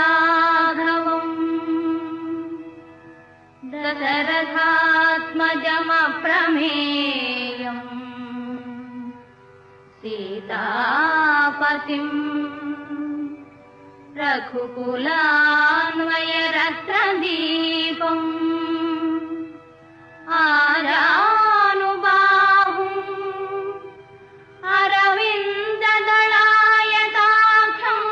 श्रीराघवम् दशरथात्मजमप्रमेयम् सीतापतिम् रघुकुलान्वयरत्नदीपम् आजानुबाहुम् अरविन्ददलायताक्षम्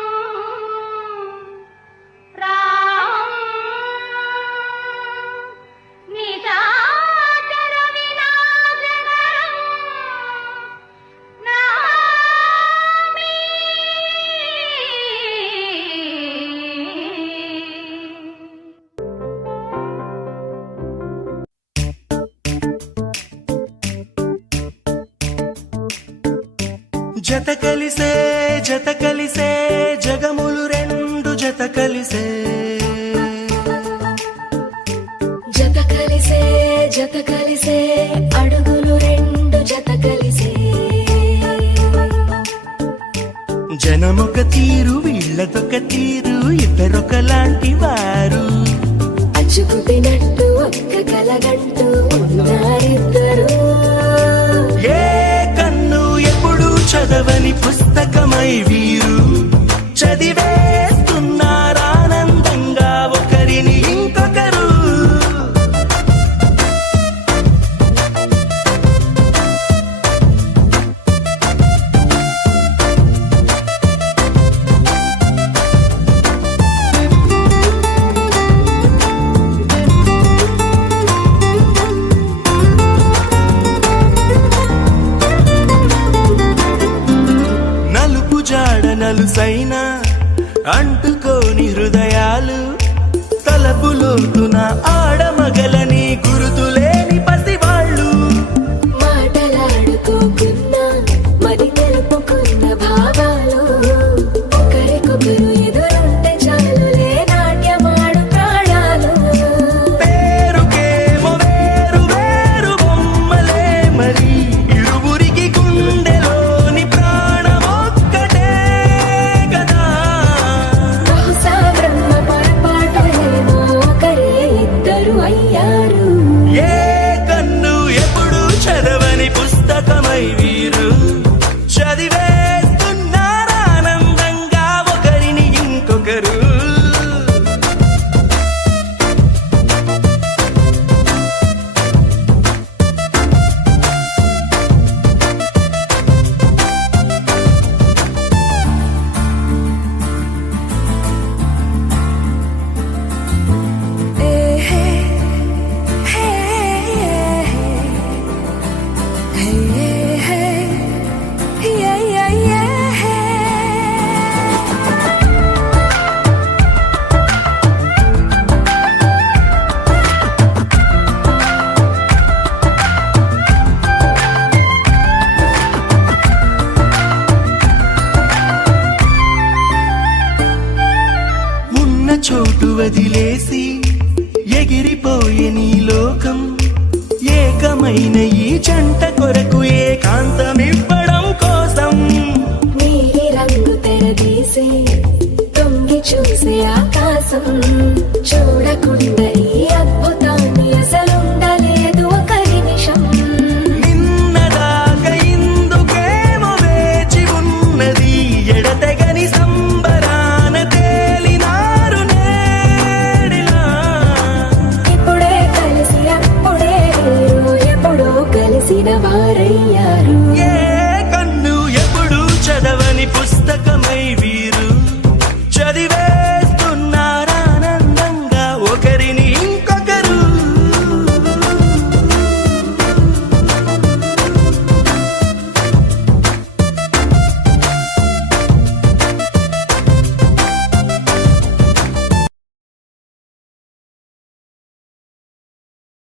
रामम् निशाचरविनाशकरम् नमामि। జత కలిసే జగములు రెండు జత కలిసే అడుగులు రెండు జత కలిసే జనమొక తీరు వీళ్ళదొక తీరు ఇద్దరొకలాంటి వారు అచ్చుకుతినట్టు ఒక్క కలగంటూ ఉన్నారిద్దరు ఏ కన్ను ఎప్పుడు చదవని పుస్తకమై వీరు చదివేస్తున్నారానందంగా ఒకరిని ఇంకొకరు. నలుపు జాడ నలుసైనా అంటుకోని హృదయాలు తలపులోతున ఆడమగలని గురుతులేని పసివాళ్ళు మాటలాడుకోకున్నా మరి తెలుపుకున్న భావాలు ఒకరికొకరు ఎదురుంటే చాలులే నాట్యమాడు ప్రాణాలు పేరుకేమో వేరు వేరు బొమ్మలే మరి ఇరువురికి గుండెలోని ప్రాణమొక్కటే కదా. బహుశా బ్రహ్మ పొరపాటులేమో ఒకరే ఇద్దరు అయ్యారు ఏ కన్ను ఎప్పుడు చదవని పుస్తకమై వీరు చదివేస్తున్నారానందంగా ఒకరిని ఇంకొకరు. ఉన్న చోటు వదిలేసి ఎగిరిపోయే నీ లోకం ఏకమైన ఈ జంట కొరకు ఏకాంతమివ్వడం కోసం నీలి రంగు తెరదీసే తొంగి చూసే ఆకాశం చూడకుండా ఈ అద్భుతాన్ని అసలుండలేదు ఒక నిమిషం నిన్నదాకా ఇందుకేమో వేచి ఉన్నది ఎడతెగని సంబరాన తేలినారు నేడిలా. ఇప్పుడే కలిసి అప్పుడే వీరు ఎప్పుడో కలిసిన వారయ్యారు ఏ